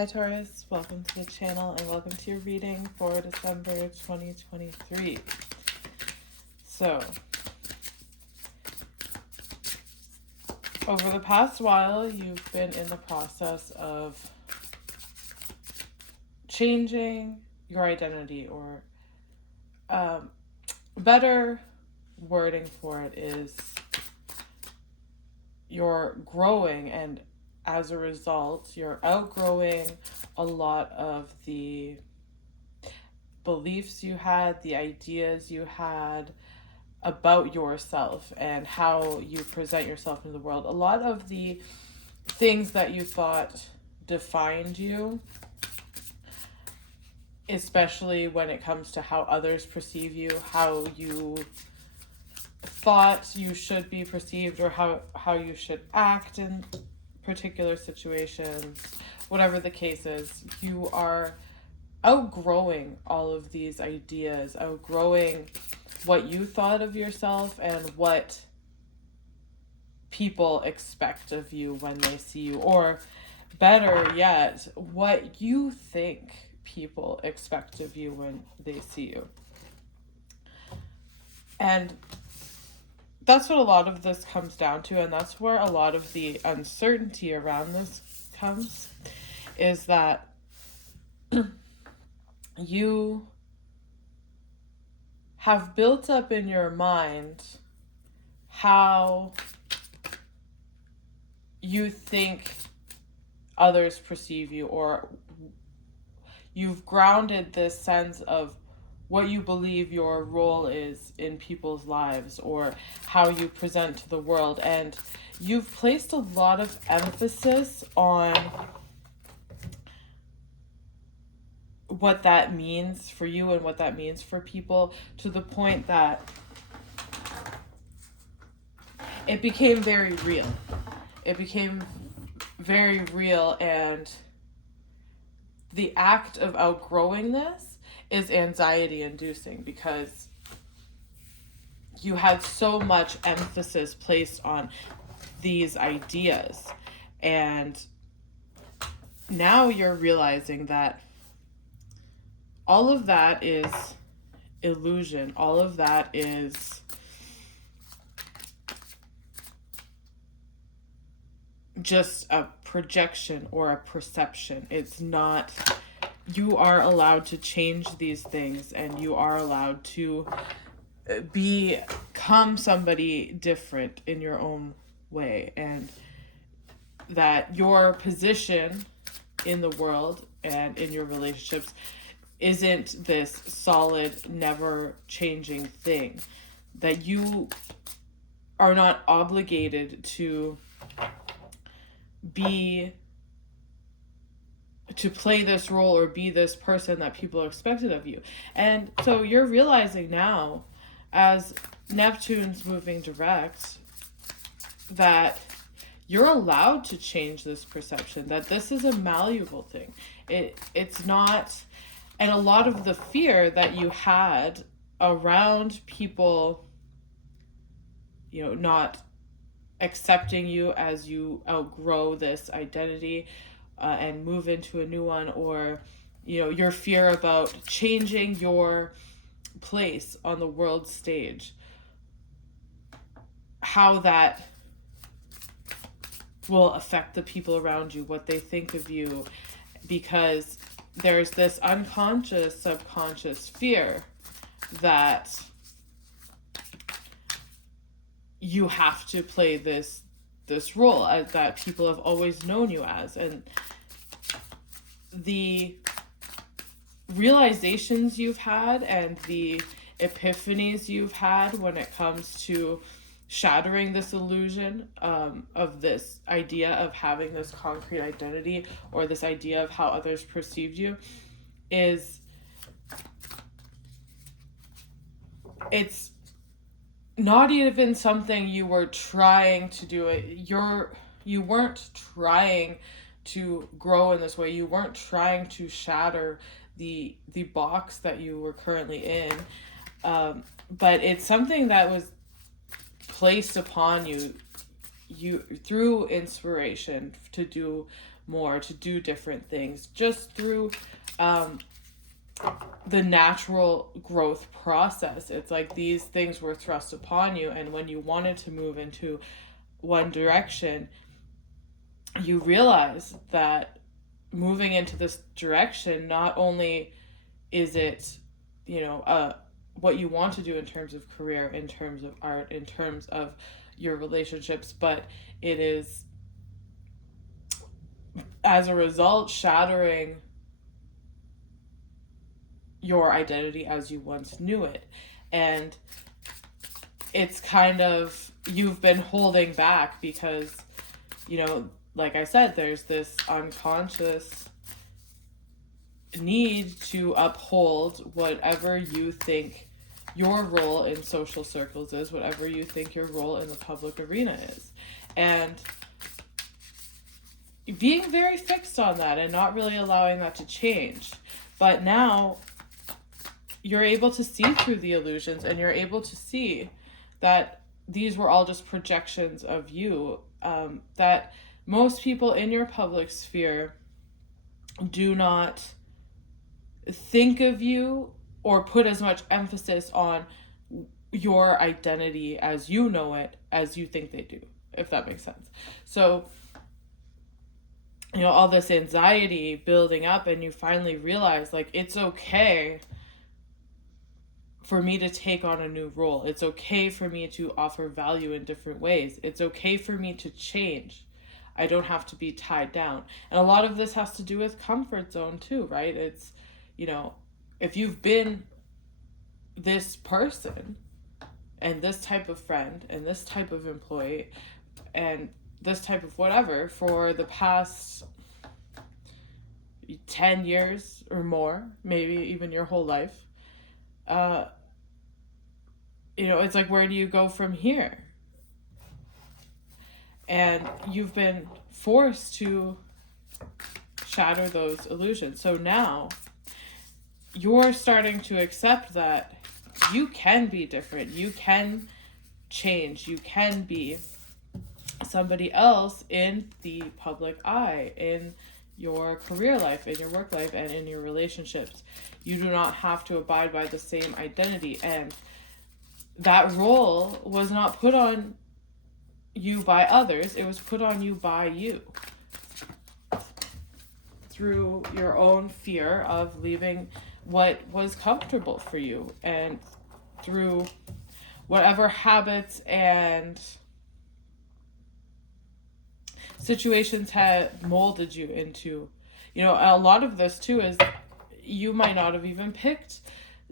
Hi Taurus, welcome to the channel and welcome to your reading for December 2023. So, over the past while, you've been in the process of changing your identity, or better wording for it is you're growing, and as a result, you're outgrowing a lot of the beliefs you had, the ideas you had about yourself and how you present yourself in the world. A lot of the things that you thought defined you, especially when it comes to how others perceive you, how you thought you should be perceived, or how you should act in particular situations, whatever the case is, you are outgrowing all of these ideas, outgrowing what you thought of yourself and what people expect of you when they see you, or better yet, what you think people expect of you when they see you. And that's what a lot of this comes down to, and that's where a lot of the uncertainty around this comes, is that you have built up in your mind how you think others perceive you, or you've grounded this sense of what you believe your role is in people's lives, or how you present to the world. And you've placed a lot of emphasis on what that means for you and what that means for people, to the point that it became very real. It became very real, and the act of outgrowing this is anxiety inducing, because you had so much emphasis placed on these ideas, and now you're realizing that all of that is illusion. All of that is just a projection or a perception. It's not. You are allowed to change these things, and you are allowed to become somebody different in your own way, and that your position in the world and in your relationships isn't this solid, never changing thing, that you are not obligated to play this role or be this person that people are expected of you. And so you're realizing now, as Neptune's moving direct, that you're allowed to change this perception, that this is a malleable thing. It's not. And a lot of the fear that you had around people, not accepting you as you outgrow this identity and move into a new one, or, your fear about changing your place on the world stage, how that will affect the people around you, what they think of you, because there's this unconscious, subconscious fear that you have to play this role that people have always known you as. And the realizations you've had and the epiphanies you've had when it comes to shattering this illusion of this idea of having this concrete identity, or this idea of how others perceived you, it's not even something you were trying to do. You weren't trying to grow in this way. You weren't trying to shatter the box that you were currently in, but it's something that was placed upon you through inspiration to do more, to do different things, just through the natural growth process. It's like these things were thrust upon you, and when you wanted to move into one direction, you realize that moving into this direction, not only is it, what you want to do in terms of career, in terms of art, in terms of your relationships, but it is, as a result, shattering your identity as you once knew it. And it's kind of, you've been holding back because, like I said, there's this unconscious need to uphold whatever you think your role in social circles is, whatever you think your role in the public arena is. And being very fixed on that and not really allowing that to change. But now you're able to see through the illusions, and you're able to see that these were all just projections of you, that most people in your public sphere do not think of you or put as much emphasis on your identity as you know it as you think they do, if that makes sense. So, all this anxiety building up, and you finally realize, like, it's okay for me to take on a new role. It's okay for me to offer value in different ways. It's okay for me to change. I don't have to be tied down. And a lot of this has to do with comfort zone too, right? It's, if you've been this person and this type of friend and this type of employee and this type of whatever for the past 10 years or more, maybe even your whole life, it's like, where do you go from here? And you've been forced to shatter those illusions. So now you're starting to accept that you can be different. You can change. You can be somebody else in the public eye, in your career life, in your work life, and in your relationships. You do not have to abide by the same identity. And that role was not put on you by others. It was put on you by you, through your own fear of leaving what was comfortable for you, and through whatever habits and situations had molded you into. A lot of this too is you might not have even picked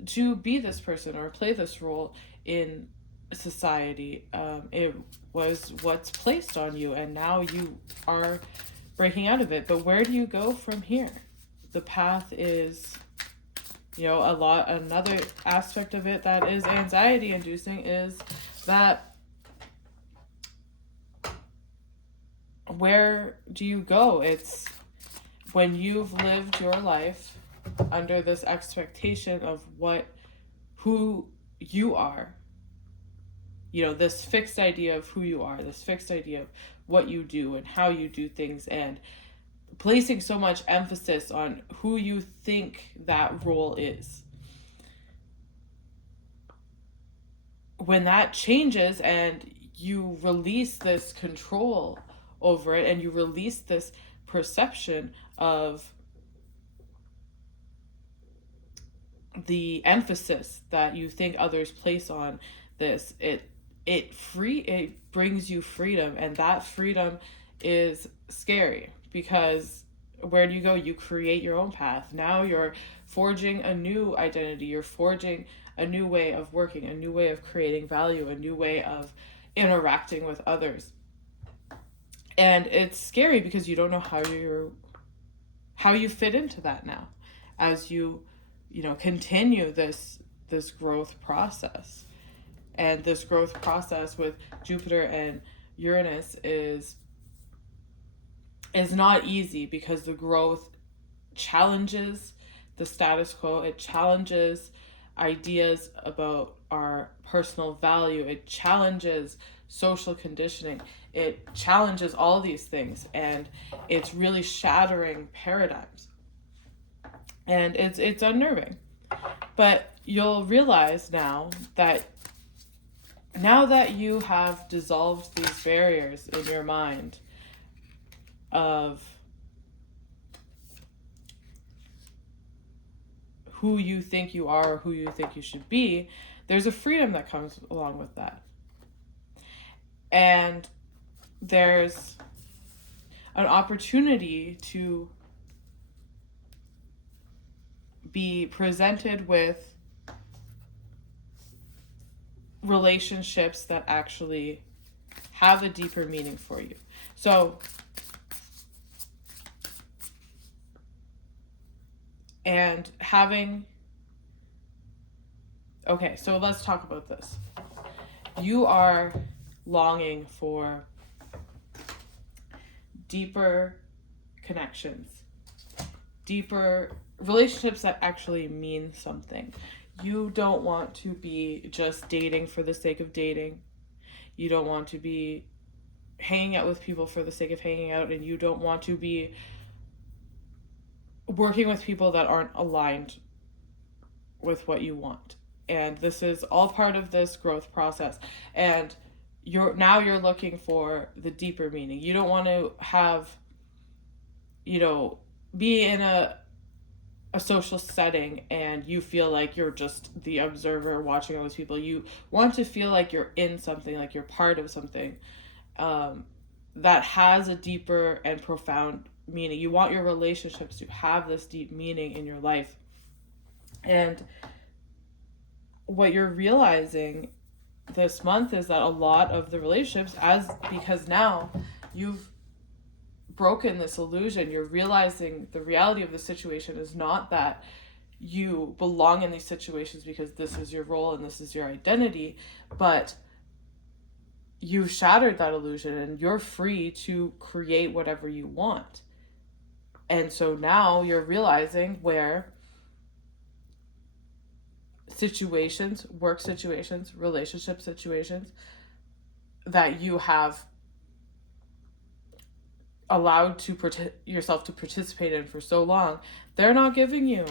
to be this person or play this role in society. It was what's placed on you, and now you are breaking out of it. But where do you go from here? The path is, another aspect of it that is anxiety inducing is that, where do you go? It's when you've lived your life under this expectation of who you are, this fixed idea of who you are, this fixed idea of what you do and how you do things, and placing so much emphasis on who you think that role is. When that changes and you release this control over it, and you release this perception of the emphasis that you think others place on this, it brings you freedom. And that freedom is scary, because where do you go? You create your own path. Now you're forging a new identity. You're forging a new way of working, a new way of creating value, a new way of interacting with others. And it's scary because you don't know how you fit into that now, as you continue this growth process. And this growth process with Jupiter and Uranus is not easy, because the growth challenges the status quo. It challenges ideas about our personal value. It challenges social conditioning. it challenges all these things, and it's really shattering paradigms, and it's unnerving. But you'll realize now that you have dissolved these barriers in your mind of who you think you are or who you think you should be, there's a freedom that comes along with that. And there's an opportunity to be presented with relationships that actually have a deeper meaning for you. So, and having, okay, so let's talk about this. You are longing for deeper connections, deeper relationships that actually mean something. You don't want to be just dating for the sake of dating. You don't want to be hanging out with people for the sake of hanging out, and you don't want to be working with people that aren't aligned with what you want. And this is all part of this growth process. And you're looking for the deeper meaning. You don't want to have, be in a social setting and you feel like you're just the observer watching all these people. You want to feel like you're in something, like you're part of something that has a deeper and profound meaning. You want your relationships to have this deep meaning in your life. And what you're realizing this month is that a lot of the relationships, because now you've broken this illusion, you're realizing the reality of the situation is not that you belong in these situations because this is your role and this is your identity, but you've shattered that illusion and you're free to create whatever you want. And so now you're realizing where situations, work situations, relationship situations that you have allowed yourself to participate in for so long, they're not giving you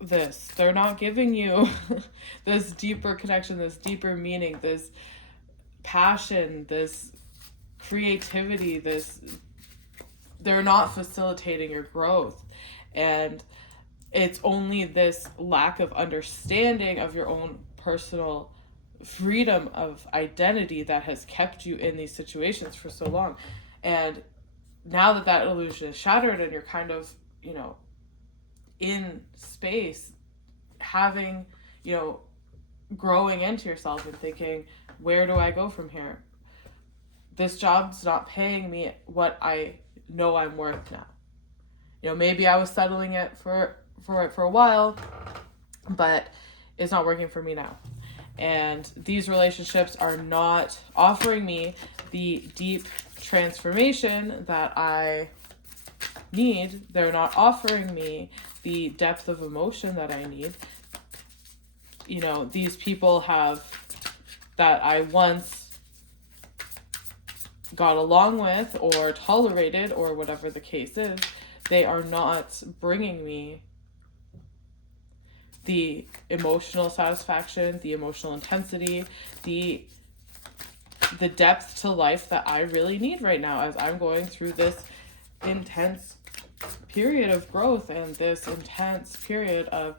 this. They're not giving you this deeper connection, this deeper meaning, this passion, this creativity, they're not facilitating your growth. And it's only this lack of understanding of your own personal freedom of identity that has kept you in these situations for so long. And now that illusion is shattered and you're kind of, in space, having, growing into yourself and thinking, where do I go from here? This job's not paying me what I know I'm worth now. Maybe I was settling it for a while, but it's not working for me now. And these relationships are not offering me the deep transformation that I need. They're not offering me the depth of emotion that I need. These people that I once got along with or tolerated or whatever the case is, they are not bringing me the emotional satisfaction, the emotional intensity, the depth to life that I really need right now as I'm going through this intense period of growth and this intense period of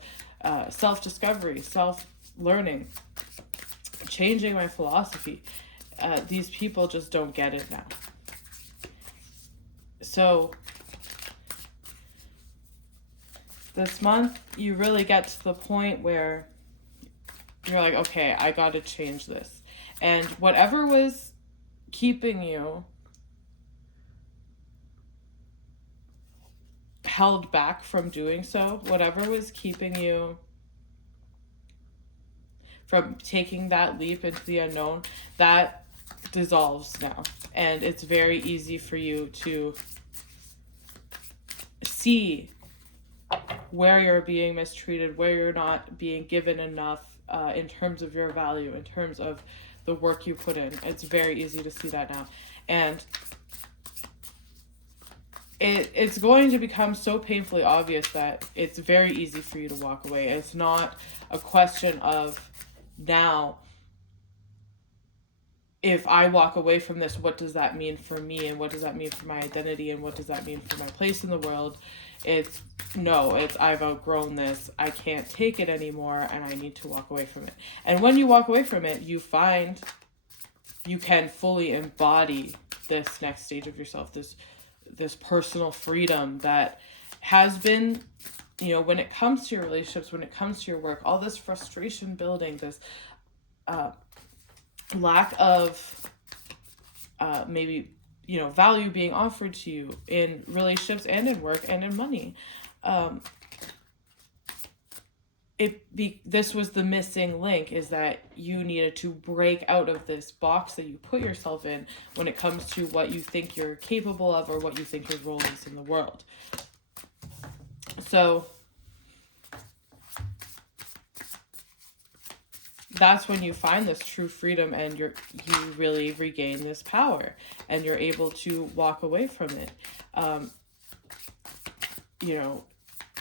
self-discovery, self-learning, changing my philosophy. These people just don't get it now. So this month, you really get to the point where you're like, okay, I got to change this. And whatever was keeping you held back from doing so, whatever was keeping you from taking that leap into the unknown, that dissolves now. And it's very easy for you to see where you're being mistreated, where you're not being given enough in terms of your value, in terms of the work you put in. It's very easy to see that now. And it's going to become so painfully obvious that it's very easy for you to walk away. It's not a question of now, if I walk away from this, what does that mean for me, and what does that mean for my identity, and what does that mean for my place in the world? It's I've outgrown this, I can't take it anymore, and I need to walk away from it. And when you walk away from it, you find you can fully embody this next stage of yourself, this personal freedom that has been, when it comes to your relationships, when it comes to your work, all this frustration building, this lack of maybe, value being offered to you in relationships and in work and in money. This was the missing link, is that you needed to break out of this box that you put yourself in when it comes to what you think you're capable of or what you think your role is in the world. So that's when you find this true freedom, and you really regain this power, and you're able to walk away from it.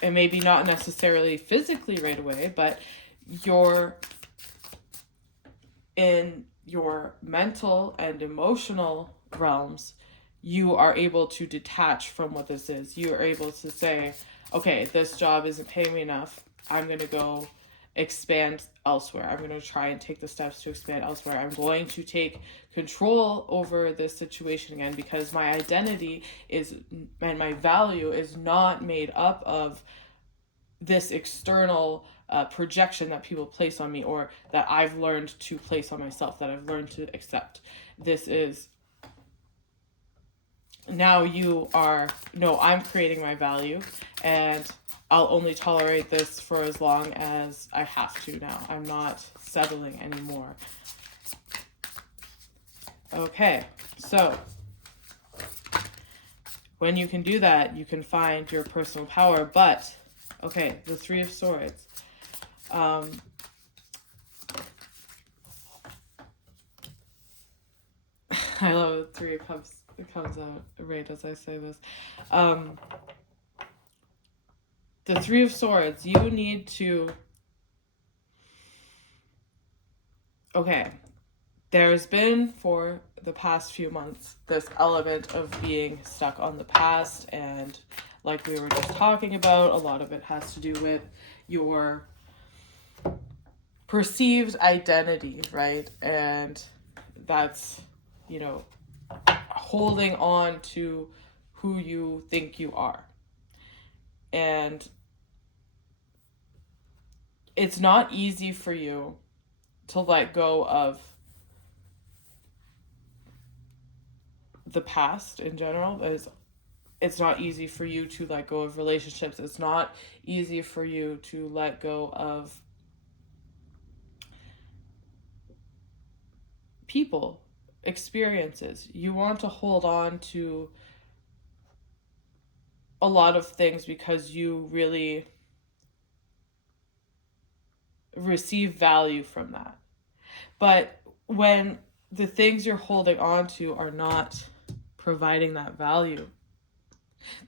And maybe not necessarily physically right away, but you're in your mental and emotional realms, you are able to detach from what this is. You are able to say, okay, this job isn't paying me enough. I'm going to go expand elsewhere. I'm going to try and take the steps to expand elsewhere. I'm going to take control over this situation again, because my identity and my value is not made up of this external projection that people place on me, or that I've learned to place on myself, that I've learned to accept. This is now I'm creating my value, and I'll only tolerate this for as long as I have to now. I'm not settling anymore. Okay, so when you can do that, you can find your personal power. But, okay, the Three of Swords. I love the Three of Cups. It comes out right as I say this. The Three of Swords, you need to... Okay, there's been, for the past few months, this element of being stuck on the past, and like we were just talking about, a lot of it has to do with your perceived identity, right? And that's, holding on to who you think you are. And it's not easy for you to let go of the past in general. It's not easy for you to let go of relationships. It's not easy for you to let go of people, experiences. You want to hold on to a lot of things because you really receive value from that. But when the things you're holding on to are not providing that value,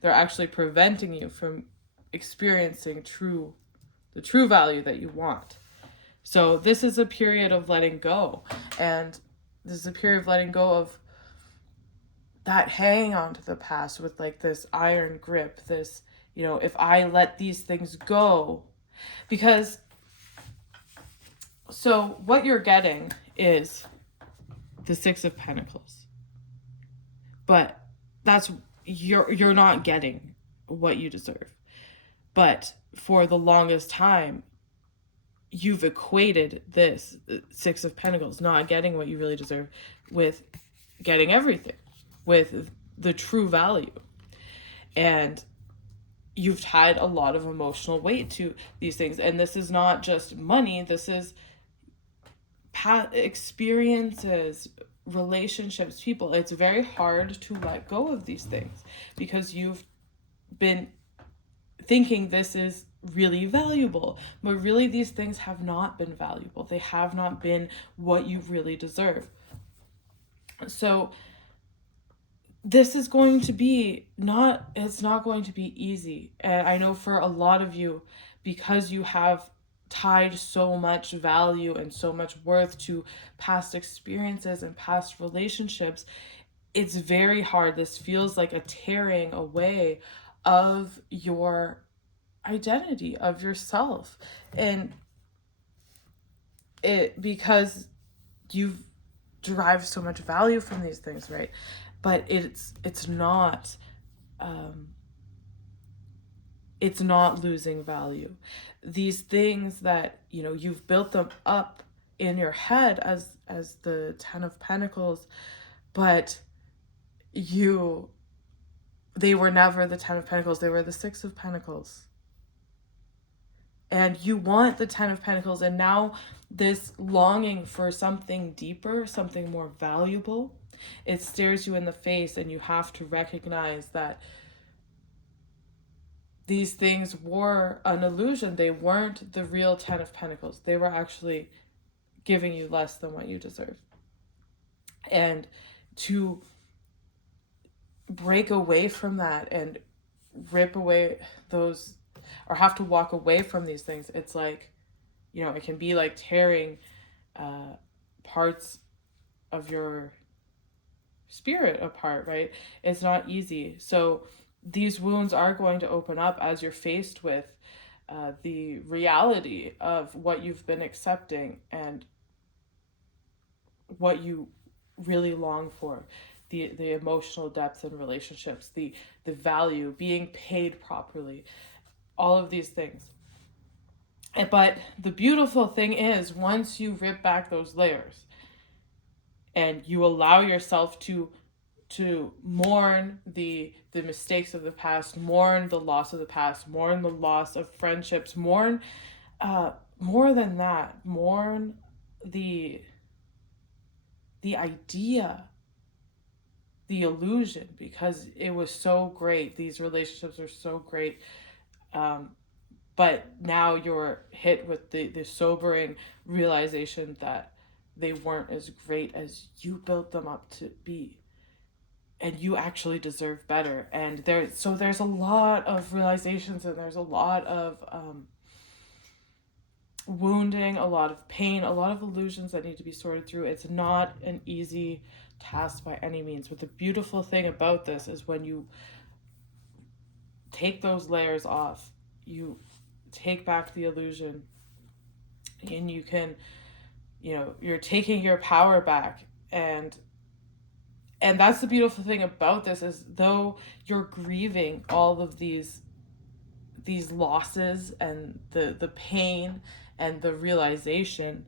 they're actually preventing you from experiencing the true value that you want. So this is a period of letting go. And this is a period of letting go of that hanging on to the past with like this iron grip, this, if I let these things go. Because, so what you're getting is the Six of Pentacles. But you're not getting what you deserve. But for the longest time, you've equated this Six of Pentacles, not getting what you really deserve, with getting everything, with the true value. And you've tied a lot of emotional weight to these things. And this is not just money, this is past experiences, relationships, people. It's very hard to let go of these things because you've been thinking this is really valuable. But really, these things have not been valuable. They have not been what you really deserve. So this is going to be it's not going to be easy. And I know for a lot of you, because you have tied so much value and so much worth to past experiences and past relationships, it's very hard. This feels like a tearing away of your identity, of yourself. And because you've derived so much value from these things, right? But um, it's not losing value. These things that, you've built them up in your head as the 10 of Pentacles, but they were never the 10 of Pentacles, they were the 6 of Pentacles. And you want the 10 of Pentacles, and now this longing for something deeper, something more valuable, it stares you in the face, and you have to recognize that these things were an illusion. They weren't the real 10 of Pentacles. They were actually giving you less than what you deserve. And to break away from that and rip away those, or have to walk away from these things, it's like, it can be like tearing parts of your spirit apart, right? It's not easy. So these wounds are going to open up as you're faced with the reality of what you've been accepting and what you really long for, the emotional depth in relationships, the value, being paid properly, all of these things. But the beautiful thing is, once you rip back those layers and you allow yourself to mourn the mistakes of the past, mourn the loss of the past, mourn the loss of friendships, mourn more than that, mourn the idea, the illusion, because it was so great. These relationships are so great. But now you're hit with the sobering realization that they weren't as great as you built them up to be. And you actually deserve better. And there's a lot of realizations, and there's a lot of wounding, a lot of pain, a lot of illusions that need to be sorted through. It's not an easy task by any means. But the beautiful thing about this is when you take those layers off, you take back the illusion, and you can, you're taking your power back. And that's the beautiful thing about this, is though you're grieving all of these losses and the pain and the realization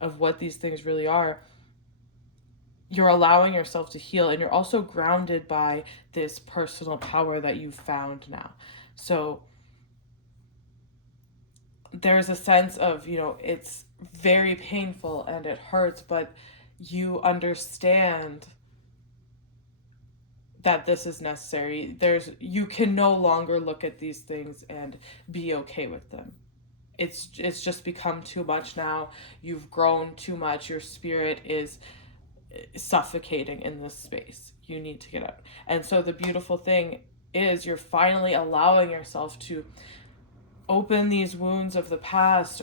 of what these things really are, you're allowing yourself to heal, and you're also grounded by this personal power that you've found now. So there's a sense of, it's very painful and it hurts, but you understand that this is necessary. You can no longer look at these things and be okay with them. It's just become too much now. You've grown too much. Your spirit is suffocating in this space. You need to get out. And so the beautiful thing is, you're finally allowing yourself to open these wounds of the past,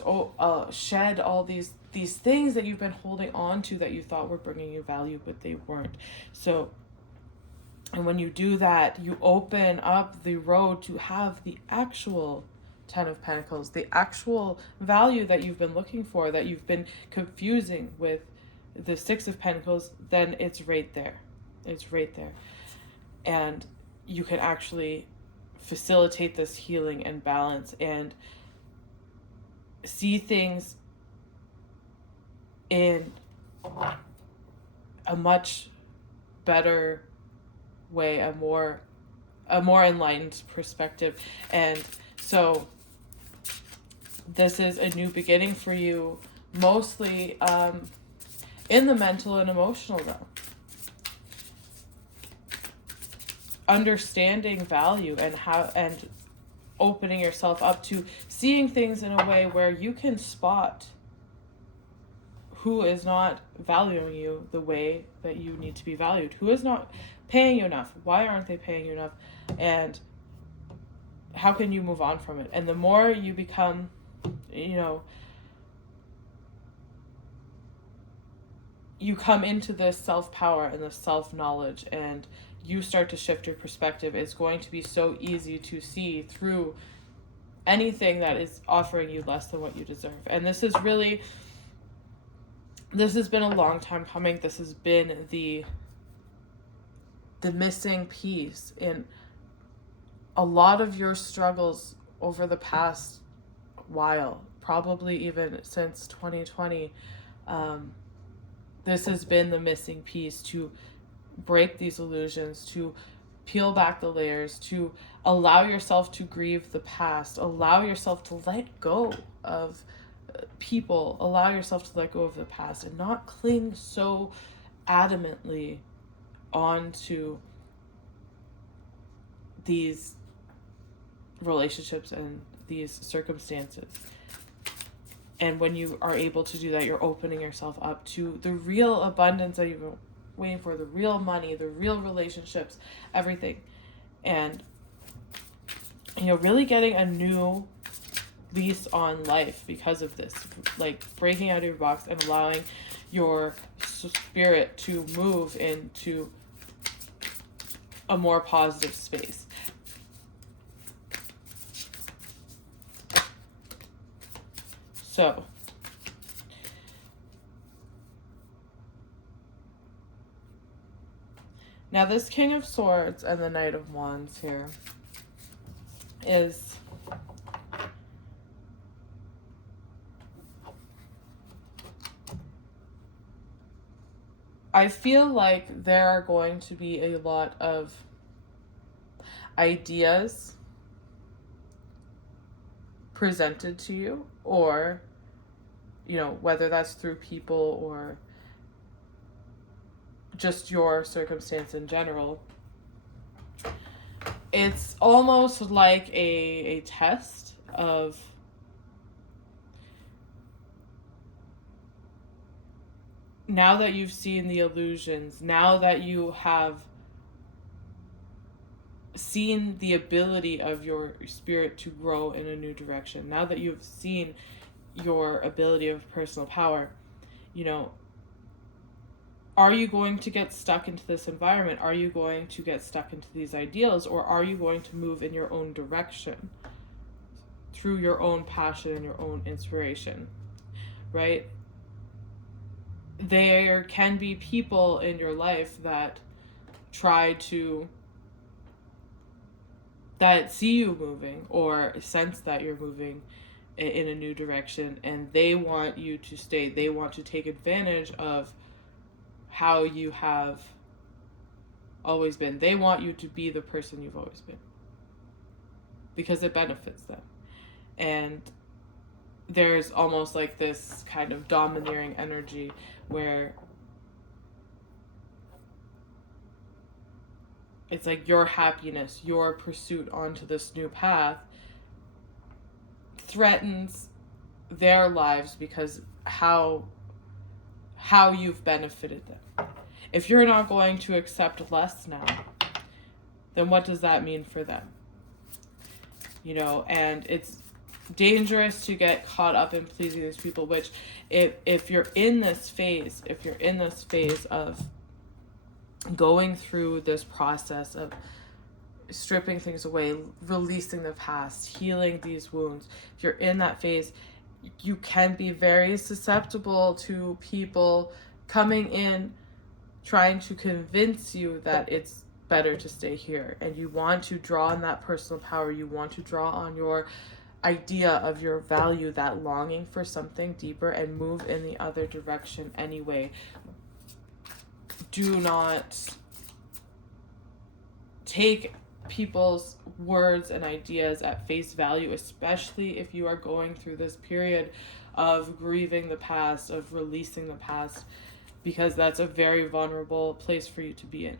shed all these things that you've been holding on to that you thought were bringing you value, but they weren't. So, and when you do that, you open up the road to have the actual 10 of Pentacles, the actual value that you've been looking for, that you've been confusing with the 6 of Pentacles. Then it's right there. It's right there. And you can actually facilitate this healing and balance and see things in a much better way, a more enlightened perspective. And so this is a new beginning for you, mostly in the mental and emotional realm. Understanding value and opening yourself up to seeing things in a way where you can spot who is not valuing you the way that you need to be valued, who is not paying you enough, why aren't they paying you enough, and how can you move on from it. And the more you become, you come into this self-power and this self-knowledge, and you start to shift your perspective, it's going to be so easy to see through anything that is offering you less than what you deserve. And this has been a long time coming. This has been the missing piece in a lot of your struggles over the past while, probably even since 2020. This has been the missing piece to break these illusions, to peel back the layers, to allow yourself to grieve the past, allow yourself to let go of people, allow yourself to let go of the past and not cling so adamantly onto these relationships and these circumstances. And when you are able to do that, you're opening yourself up to the real abundance that you've been waiting for, the real money, the real relationships, everything. And, really getting a new lease on life because of this, like breaking out of your box and allowing your spirit to move into a more positive space. So, now this King of Swords and the Knight of Wands here is I feel like there are going to be a lot of ideas presented to you, or whether that's through people or just your circumstance in general. It's almost like a test of now that you've seen the illusions, now that you have seen the ability of your spirit to grow in a new direction, now that you've seen your ability of personal power, are you going to get stuck into this environment? Are you going to get stuck into these ideals? Or are you going to move in your own direction through your own passion and your own inspiration, right? There can be people in your life that see you moving or sense that you're moving in a new direction, and they want you to stay. They want to take advantage of how you have always been. They want you to be the person you've always been because it benefits them. And there's almost like this kind of domineering energy where it's like your happiness, your pursuit onto this new path threatens their lives because how you've benefited them. If you're not going to accept less now, then what does that mean for them? And it's dangerous to get caught up in pleasing these people, which if you're in this phase of going through this process of stripping things away, releasing the past, healing these wounds, if you're in that phase, you can be very susceptible to people coming in trying to convince you that it's better to stay here, and you want to draw on that personal power, you want to draw on your idea of your value, that longing for something deeper, and move in the other direction anyway. Do not take people's words and ideas at face value, especially if you are going through this period of grieving the past, of releasing the past, because that's a very vulnerable place for you to be in.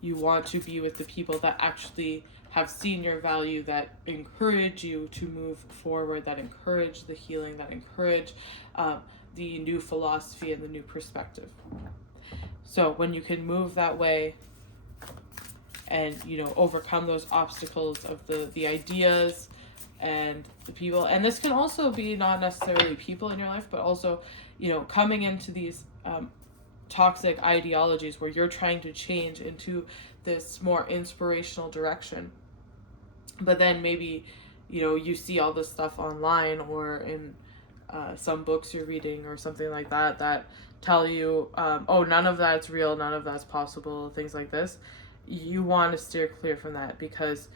You want to be with the people that actually have seen your value, that encourage you to move forward, that encourage the healing, that encourage the new philosophy and the new perspective. So when you can move that way and, overcome those obstacles of the ideas and the people, and this can also be not necessarily people in your life, but also, coming into these toxic ideologies where you're trying to change into this more inspirational direction, but then maybe you see all this stuff online or in some books you're reading or something like that tell you oh, none of that's real, none of that's possible, things like this. You want to steer clear from that, because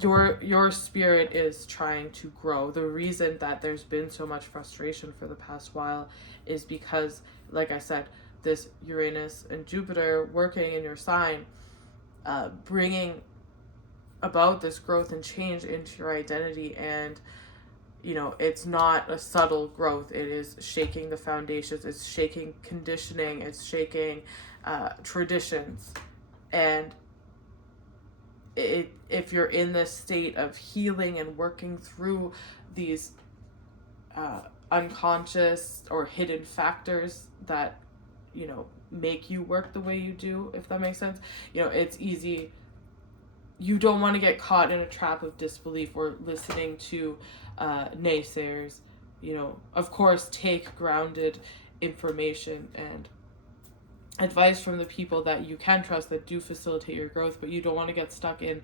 your spirit is trying to grow. The reason that there's been so much frustration for the past while is because, like I said, this Uranus and Jupiter working in your sign, bringing about this growth and change into your identity. And it's not a subtle growth. It is shaking the foundations, it's shaking conditioning, it's shaking traditions. And if you're in this state of healing and working through these unconscious or hidden factors that make you work the way you do, if that makes sense, it's easy. You don't want to get caught in a trap of disbelief or listening to naysayers. Of course, take grounded information and advice from the people that you can trust, that do facilitate your growth, but you don't want to get stuck in,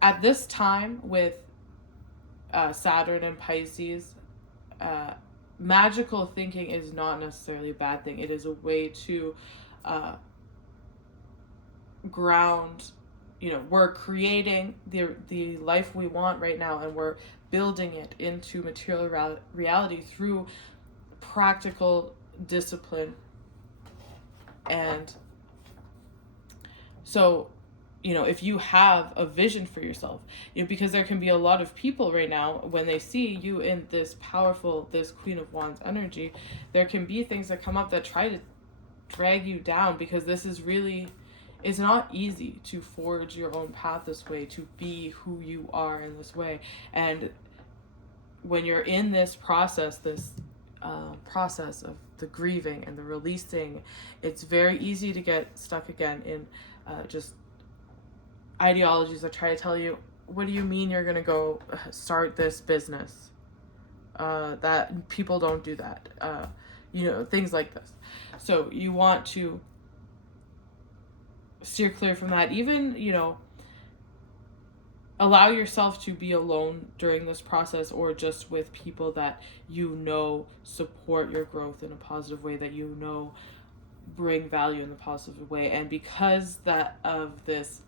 at this time with Saturn and Pisces, magical thinking is not necessarily a bad thing. It is a way to ground. We're creating the life we want right now, and we're building it into material reality through practical discipline. And so, if you have a vision for yourself, because there can be a lot of people right now, when they see you in this powerful, this Queen of Wands energy, there can be things that come up that try to drag you down, because this is really, it's not easy to forge your own path this way, to be who you are in this way. And when you're in this process, process of the grieving and the releasing, it's very easy to get stuck again in just ideologies that try to tell you, what do you mean you're going to go start this business? That people don't do that. Things like this. So you want to steer clear from that. Even, allow yourself to be alone during this process, or just with people that support your growth in a positive way, that bring value in a positive way. And because of this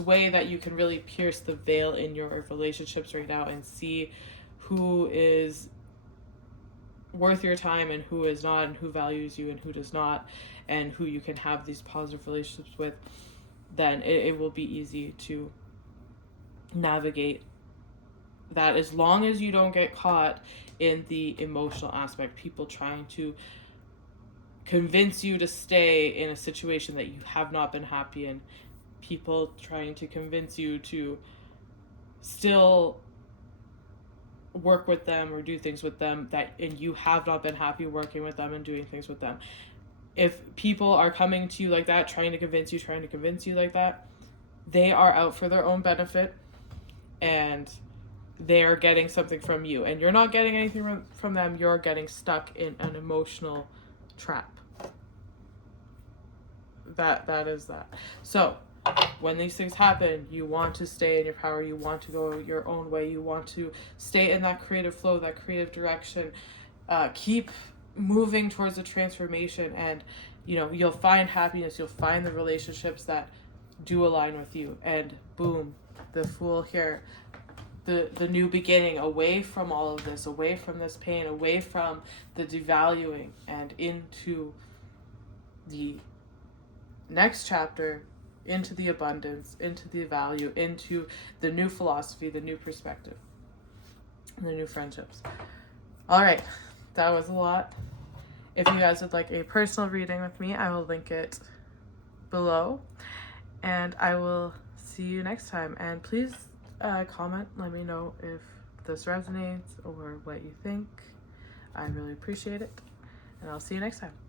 way that you can really pierce the veil in your relationships right now and see who is worth your time and who is not, and who values you and who does not, and who you can have these positive relationships with, then it will be easy to navigate that, as long as you don't get caught in the emotional aspect, people trying to convince you to stay in a situation that you have not been happy in, people trying to convince you to still work with them or do things with them, and you have not been happy working with them and doing things with them. If people are coming to you like that, trying to convince you like that, they are out for their own benefit, and they're getting something from you, and you're not getting anything from them. You're getting stuck in an emotional trap. That is that. So when these things happen, you want to stay in your power, you want to go your own way, you want to stay in that creative flow, that creative direction, keep moving towards a transformation, and you'll find happiness, you'll find the relationships that do align with you, and boom, the Fool here, the new beginning, away from all of this, away from this pain, away from the devaluing, and into the next chapter, into the abundance, into the value, into the new philosophy, the new perspective, and the new friendships. All right, that was a lot. If you guys would like a personal reading with me, I will link it below. And I will see you next time. And please comment. Let me know if this resonates or what you think. I really appreciate it. And I'll see you next time.